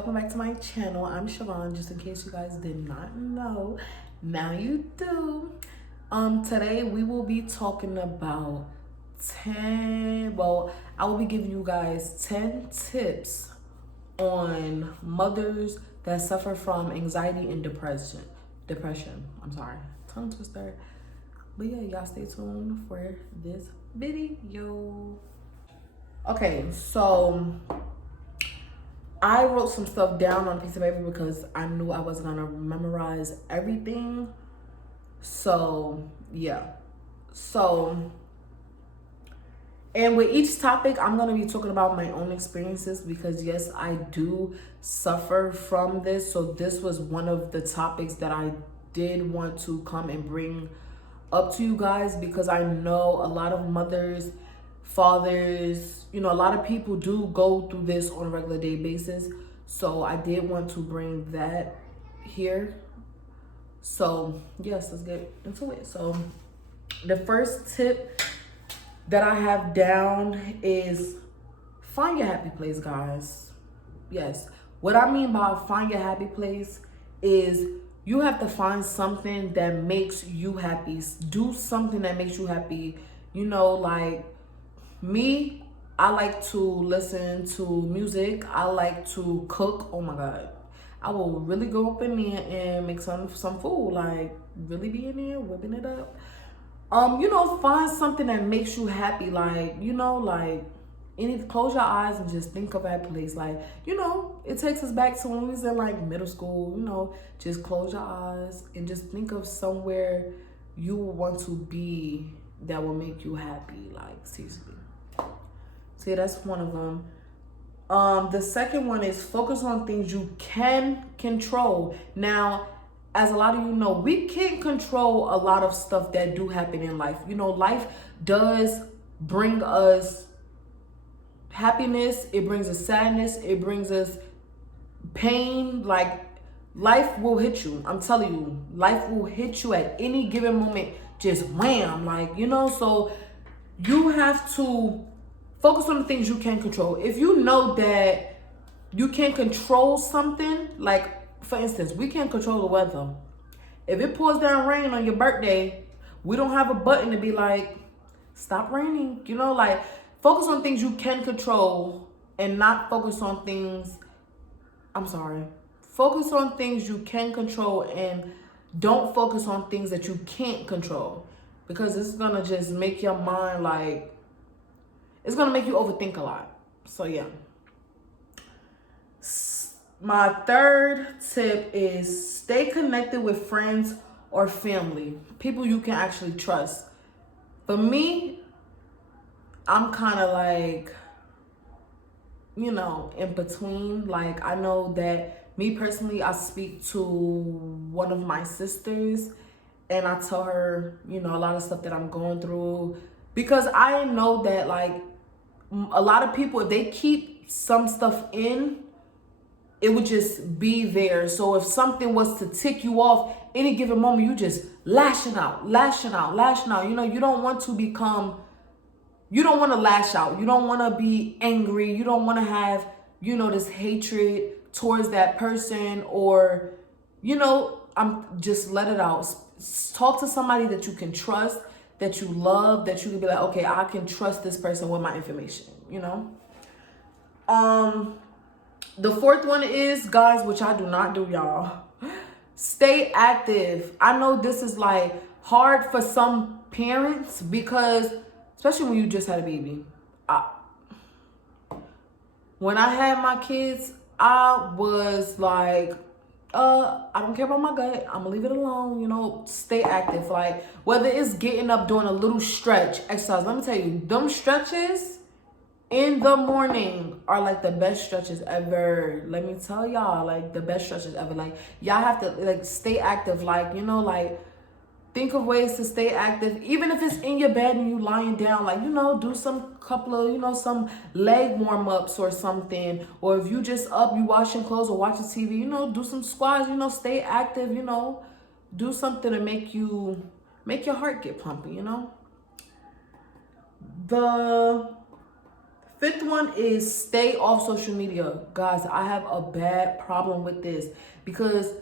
welcome back to my channel. I'm Siobhan, just in case you guys did not know. Now you do. Today we will be talking about 10, well, I will be giving you guys 10 tips on mothers that suffer from anxiety and depression. I'm sorry, tongue twister. But yeah, y'all stay tuned for this video. Okay, so I wrote some stuff down on a piece of paper because I knew I wasn't gonna memorize everything. So yeah. So, and with each topic, I'm gonna be talking about my own experiences because yes, I do suffer from this. So this was one of the topics that I did want to come and bring up to you guys because I know a lot of mothers, fathers, a lot of people do go through this on a regular day basis. So I did want to bring that here. So yes, let's get into it. So the first tip that I have down is find your happy place, guys. Yes, what I mean by find your happy place is you have to find something that makes you happy. Do something that makes you happy. Like me, I like to listen to music. I like to cook. Oh my God. I will really go up in there and make some food. Like really be in there, whipping it up. Find something that makes you happy. Like, close your eyes and just think of that place. Like, it takes us back to when we was in like middle school, just close your eyes and just think of somewhere you want to be that will make you happy. Like, seriously. See, that's one of them. The second one is focus on things you can control. Now, as a lot of you know, we can't control a lot of stuff that do happen in life. Life does bring us happiness. It brings us sadness. It brings us pain. Like, life will hit you. I'm telling you, life will hit you at any given moment. Just wham. Like, so you have to focus on the things you can control. If you know that you can't control something, like for instance, we can't control the weather. If it pours down rain on your birthday, we don't have a button to be like, stop raining. Like focus on things you can control and not focus on things, focus on things you can control and don't focus on things that you can't control. Because this is gonna just make your mind like, it's gonna make you overthink a lot. So yeah. My third tip is stay connected with friends or family, people you can actually trust. For me, I'm kind of like, in between. Like, I know that me personally, I speak to one of my sisters and I tell her, a lot of stuff that I'm going through because I know that like a lot of people, if they keep some stuff in, it would just be there. So if something was to tick you off any given moment, you just lashing out. You don't want to lash out. You don't want to be angry. You don't want to have, this hatred towards that person or, just let it out. Talk to somebody that you can trust, that you love, that you can be like, okay, I can trust this person with my information, The fourth one is, guys, which I do not do, y'all. Stay active. I know this is like hard for some parents because, especially when you just had a baby. When I had my kids, I was like, I don't care about my gut. I'm gonna leave it alone. Stay active. Like whether it's getting up, doing a little stretch, exercise. Let me tell you, them stretches in the morning are like the best stretches ever. Let me tell y'all, like the best stretches ever. Like y'all have to like stay active. Like, like think of ways to stay active. Even if it's in your bed and you lying down, like, do some couple of, some leg warm-ups or something. Or if you just up, you washing clothes or watching TV, do some squats, stay active, do something to make your heart get pumping, The Fifth one is stay off social media. Guys, I have a bad problem with this because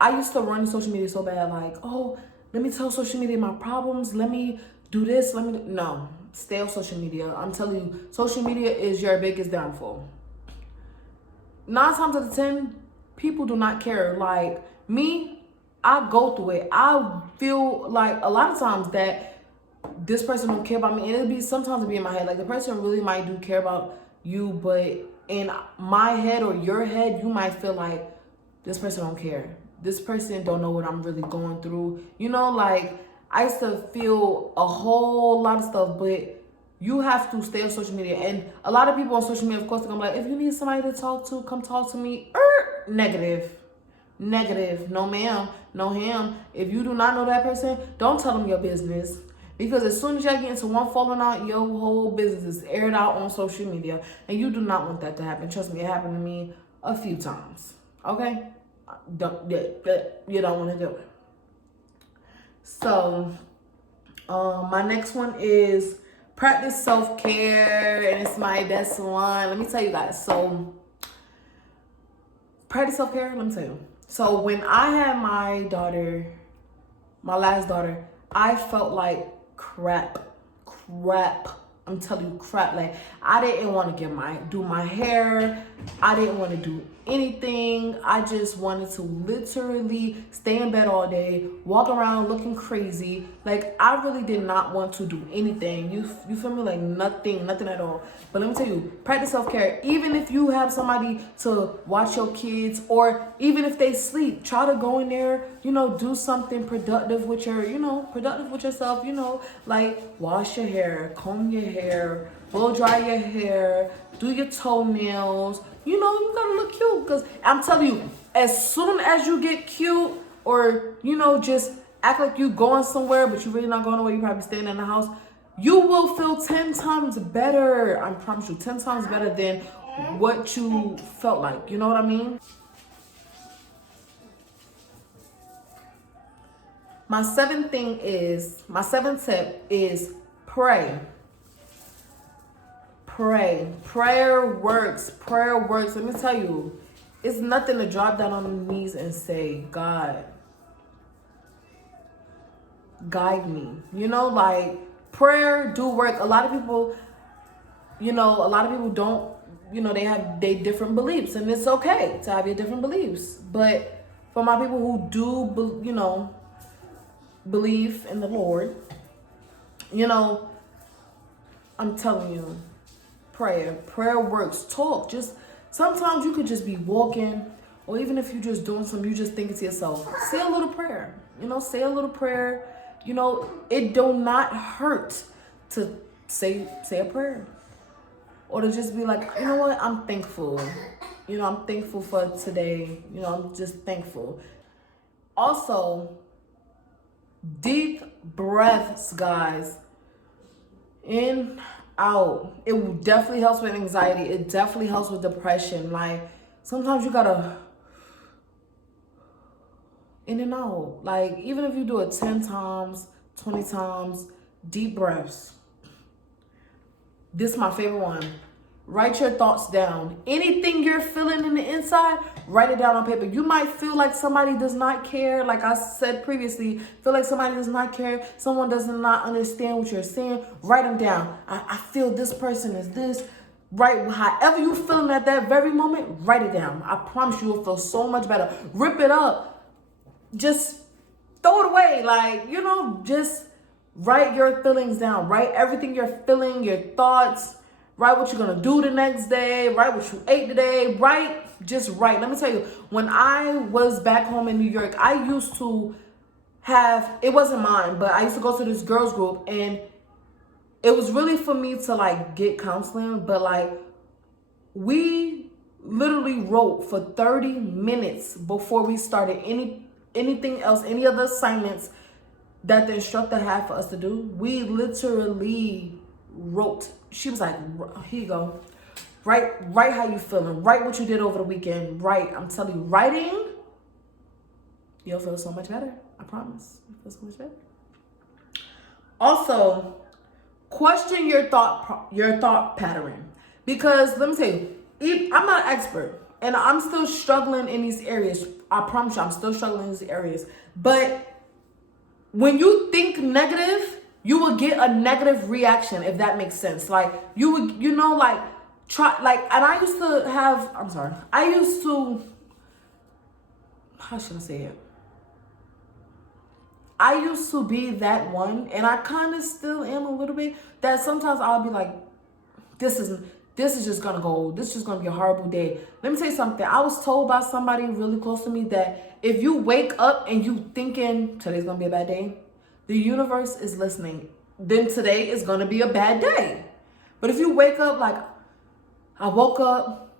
I used to run social media so bad. Like, oh, let me tell social media my problems. Let me do this. No, stay off social media. I'm telling you, social media is your biggest downfall. 9 times out of 10, people do not care. Like me, I go through it. I feel like a lot of times that this person don't care about me, and sometimes it'll be in my head like the person really might do care about you, but in my head or your head you might feel like this person don't care, this person don't know what I'm really going through, you know. Like I used to feel a whole lot of stuff, but you have to stay on social media. And a lot of people on social media, of course, they're gonna be like, if you need somebody to talk to, come talk to me. Negative. No ma'am, no ham. If you do not know that person, don't tell them your business. Because as soon as y'all get into one falling out, your whole business is aired out on social media. And you do not want that to happen. Trust me, it happened to me a few times. Okay? You don't want to do it. So, my next one is practice self-care. And it's my best one. Let me tell you guys. So, practice self-care, let me tell you. So, when I had my daughter, my last daughter, I felt like crap. I'm telling you, crap. Like I didn't want to do my hair. I didn't want to do anything. I just wanted to literally stay in bed all day, walk around looking crazy. Like I really did not want to do anything. You feel me? Like nothing at all. But let me tell you, practice self-care. Even if you have somebody to watch your kids, or even if they sleep, try to go in there, do something productive with yourself, like wash your hair, comb your hair, blow dry your hair, do your toenails. You gotta look cute, because I'm telling you, as soon as you get cute, or just act like you going somewhere but you really not going nowhere, you probably staying in the house, you will feel 10 times better. I promise you, 10 times better than what you felt like. You know what I mean? My seventh tip is pray. Prayer works. Let me tell you, it's nothing to drop down on the knees and say, God, guide me. Like prayer do work. A lot of people don't, they have their different beliefs, and it's okay to have your different beliefs. But for my people who do, believe in the Lord, I'm telling you, prayer works. Talk. Just sometimes you could just be walking, or even if you're just doing something, you just thinking to yourself, say a little prayer. Say a little prayer. It do not hurt to say a prayer, or to just be like, you know what, I'm thankful. I'm thankful for today. I'm just thankful. Also, deep breaths, guys. In, out. It definitely helps with anxiety. It definitely helps with depression. Like sometimes you gotta in and out. Like even if you do it 10 times, 20 times, deep breaths. This is my favorite one. Write your thoughts down. Anything you're feeling in the inside, write it down on paper. You might feel like somebody does not care. Like I said previously, feel like somebody does not care. Someone does not understand what you're saying. Write them down. I feel this person is this. Right, however you feeling at that very moment, write it down. I promise you will feel so much better. Rip it up. Just throw it away. Like, just write your feelings down. Write everything you're feeling, your thoughts. Write what you're going to do the next day. Write what you ate today. Just write. Let me tell you, when I was back home in New York, I used to it wasn't mine, but I used to go to this girls group, and it was really for me to like get counseling. But like we literally wrote for 30 minutes before we started anything else, any other assignments that the instructor had for us to do. We literally wrote. She was like, here you go. Write how you feeling. Write what you did over the weekend. I'm telling you, writing, you'll feel so much better. I promise. You'll feel so much better. Also, question your thought pattern. Because let me tell you, I'm not an expert and I'm still struggling in these areas. I promise you, I'm still struggling in these areas. But when you think negative, you will get a negative reaction, if that makes sense. Like you would, like try, like, and I used to have, I'm sorry, I used to, how should I say it? I used to be that one, and I kind of still am a little bit, that sometimes I'll be like, this is just gonna go, this is just gonna be a horrible day. Let me tell you something. I was told by somebody really close to me that if you wake up and you thinking today's gonna be a bad day, the universe is listening. Then today is gonna be a bad day. But if you wake up like, I woke up,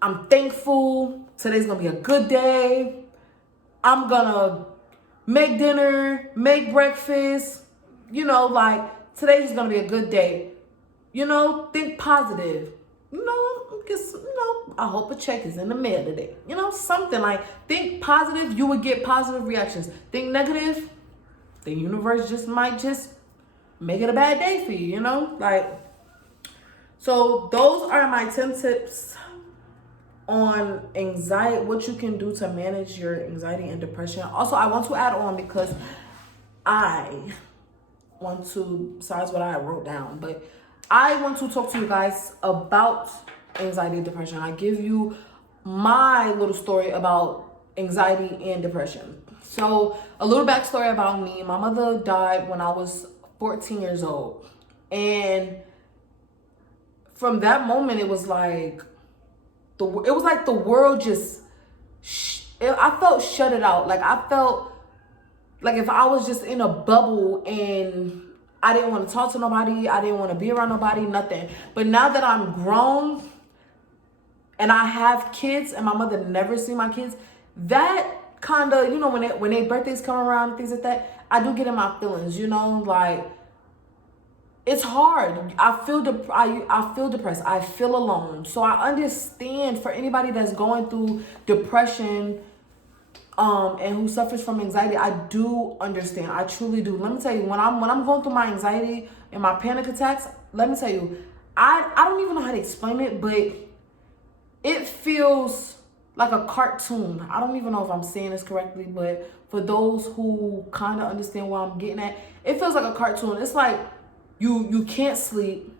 I'm thankful, today's gonna be a good day, I'm gonna make dinner, make breakfast, like today's just gonna be a good day. Think positive. I hope a check is in the mail today. Something like, think positive, you would get positive reactions. Think negative, the universe just might just make it a bad day for you, Like, so those are my 10 tips on anxiety, what you can do to manage your anxiety and depression. Also, I want to add on, because I want to, besides what I wrote down, but I want to talk to you guys about anxiety and depression. I give you my little story about anxiety and depression. So a little backstory about me. My mother died when I was 14 years old. And from that moment, it was like the world just, I felt shut it out. Like I felt like if I was just in a bubble and I didn't want to talk to nobody, I didn't want to be around nobody, nothing. But now that I'm grown and I have kids and my mother never seen my kids, that kind of, when they birthdays come around and things like that, I do get in my feelings, like it's hard. I feel depressed. I feel alone. So I understand for anybody that's going through depression, and who suffers from anxiety. I do understand. I truly do. Let me tell you, when I'm going through my anxiety and my panic attacks, let me tell you, I don't even know how to explain it, but it feels like a cartoon. I don't even know if I'm saying this correctly, but for those who kind of understand what I'm getting at, it feels like a cartoon. It's like you can't sleep.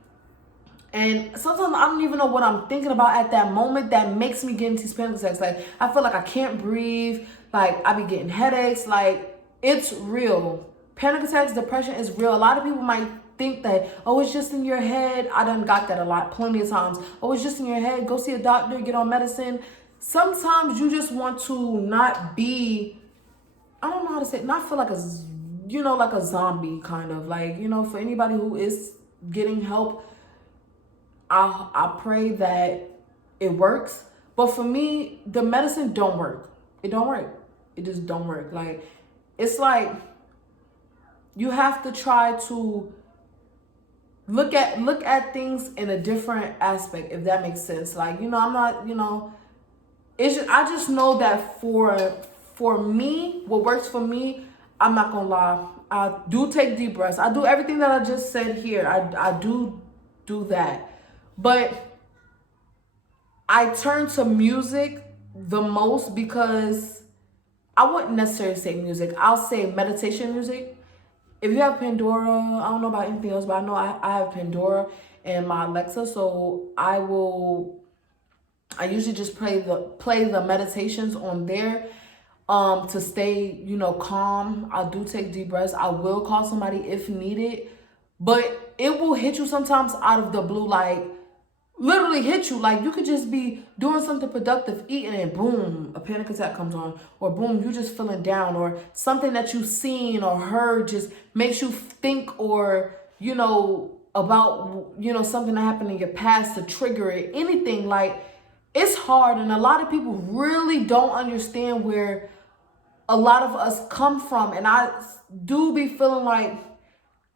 And sometimes I don't even know what I'm thinking about at that moment that makes me get into these panic attacks. Like, I feel like I can't breathe. Like, I be getting headaches. Like, it's real. Panic attacks, depression is real. A lot of people might think that, oh, it's just in your head. I done got that a lot, plenty of times. Oh, it's just in your head. Go see a doctor, get on medicine. Sometimes you just want to not be, I don't know how to say it, not feel like like a zombie kind of. Like, for anybody who is getting help, I pray that it works. But for me, the medicine don't work. It don't work. It just don't work. Like, it's like you have to try to look at things in a different aspect, if that makes sense. Like, I'm not, it's just, I just know that for me, what works for me, I'm not gonna lie, I do take deep breaths. I do everything that I just said here. I do that. But I turn to music the most, because I wouldn't necessarily say music. I'll say meditation music. If you have Pandora, I don't know about anything else, but I know I have Pandora and my Alexa. So I usually just play the meditations on there to stay, calm. I do take deep breaths. I will call somebody if needed. But it will hit you sometimes out of the blue, like literally hit you. Like, you could just be doing something productive, eating, and boom, a panic attack comes on. Or boom, you just feeling down. Or something that you've seen or heard just makes you think, or, about, something that happened in your past to trigger it. Anything. Like, it's hard. And a lot of people really don't understand where a lot of us come from. And I do be feeling like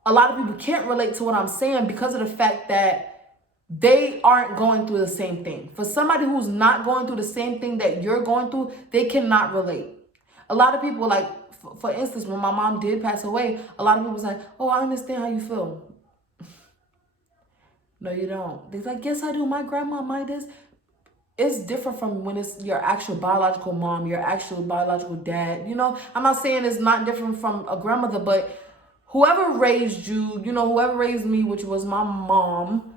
a lot of people can't relate to what I'm saying, because of the fact that they aren't going through the same thing. For somebody who's not going through the same thing that you're going through, they cannot relate. A lot of people, like, for instance, when my mom did pass away, a lot of people was like, oh, I understand how you feel. No, you don't. They're like, yes, I do. My grandma, my this. It's different from when it's your actual biological mom, your actual biological dad. You know, I'm not saying it's not different from a grandmother, but whoever raised you, you know, whoever raised me, which was my mom,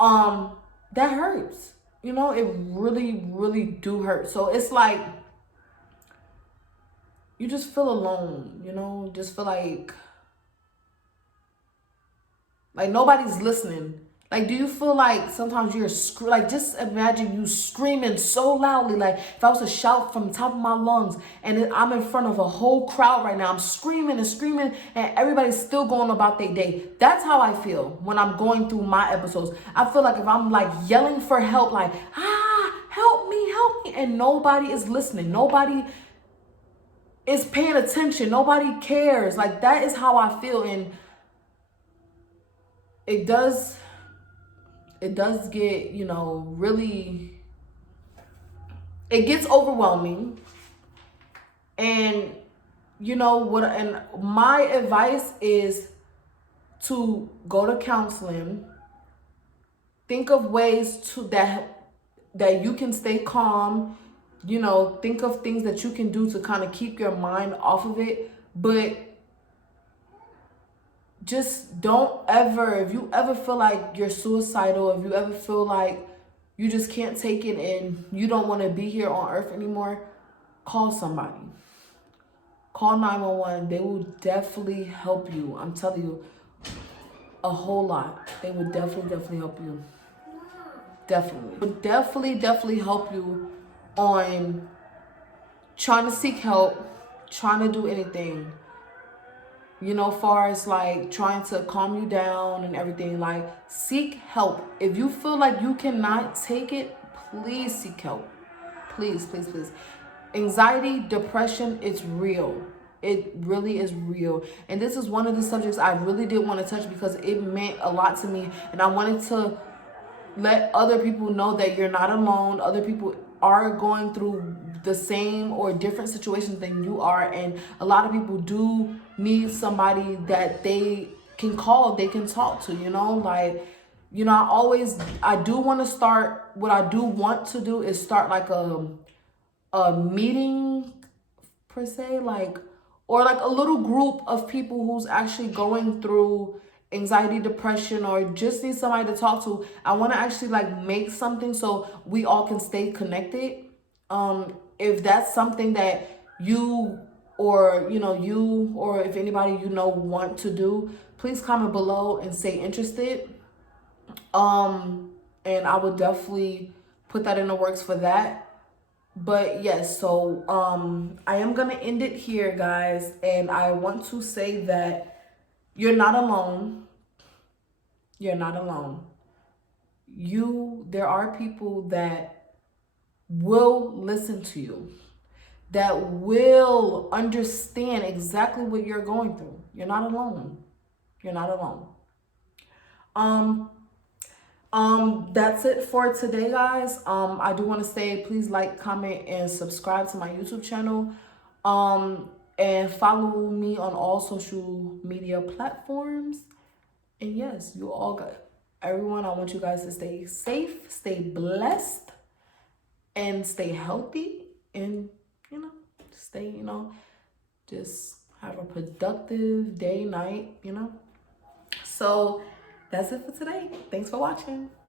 that hurts. You know, it really, really do hurt. So it's like you just feel alone, you know, just feel like nobody's listening. Like, do you feel like sometimes you're like, just imagine you screaming so loudly, like if I was to shout from the top of my lungs and I'm in front of a whole crowd right now, I'm screaming and screaming and everybody's still going about their day. That's how I feel when I'm going through my episodes. I feel like if I'm like yelling for help, like, help me, and nobody is listening. Nobody is paying attention. Nobody cares. Like, that is how I feel. And it does get, you know, really, it gets overwhelming. And you know what, and my advice is to go to counseling. Think of ways to that you can stay calm. You know, think of things that you can do to kind of keep your mind off of it. But just don't ever, if you ever feel like you're suicidal, if you ever feel like you just can't take it and you don't want to be here on earth anymore, call somebody. Call 911. They will definitely help you. I'm telling you, a whole lot. They would definitely help you. Definitely. Would definitely help you on trying to seek help, trying to do anything. You know, far as like trying to calm you down and everything, like seek help. If you feel like you cannot take it, please seek help. Please. Anxiety, depression, it's real. It really is real. And this is one of the subjects I really did want to touch because it meant a lot to me. And I wanted to let other people know that you're not alone. Other people are going through the same or different situations than you are, and a lot of people do need somebody that they can call, they can talk to, you know. Like, you know, I do want to start, what I do want to do is start like a meeting per se, like, or like a little group of people who's actually going through anxiety, depression, or just need somebody to talk to. I want to actually like make something so we all can stay connected. If that's something that you, or you know, you, or if anybody you know want to do, please comment below and say interested. And I would definitely put that in the works for that. But yes, so I am gonna end it here, guys, and I want to say that you're not alone. You're not alone. There are people that will listen to you, that will understand exactly what you're going through. You're not alone. You're not alone. That's it for today, guys. I do want to say, please like, comment, and subscribe to my YouTube channel. And follow me on all social media platforms. And yes, you all got everyone. I want you guys to stay safe, stay blessed, and stay healthy, and you know, stay, you know, just have a productive day, night, you know. So that's it for today. Thanks for watching.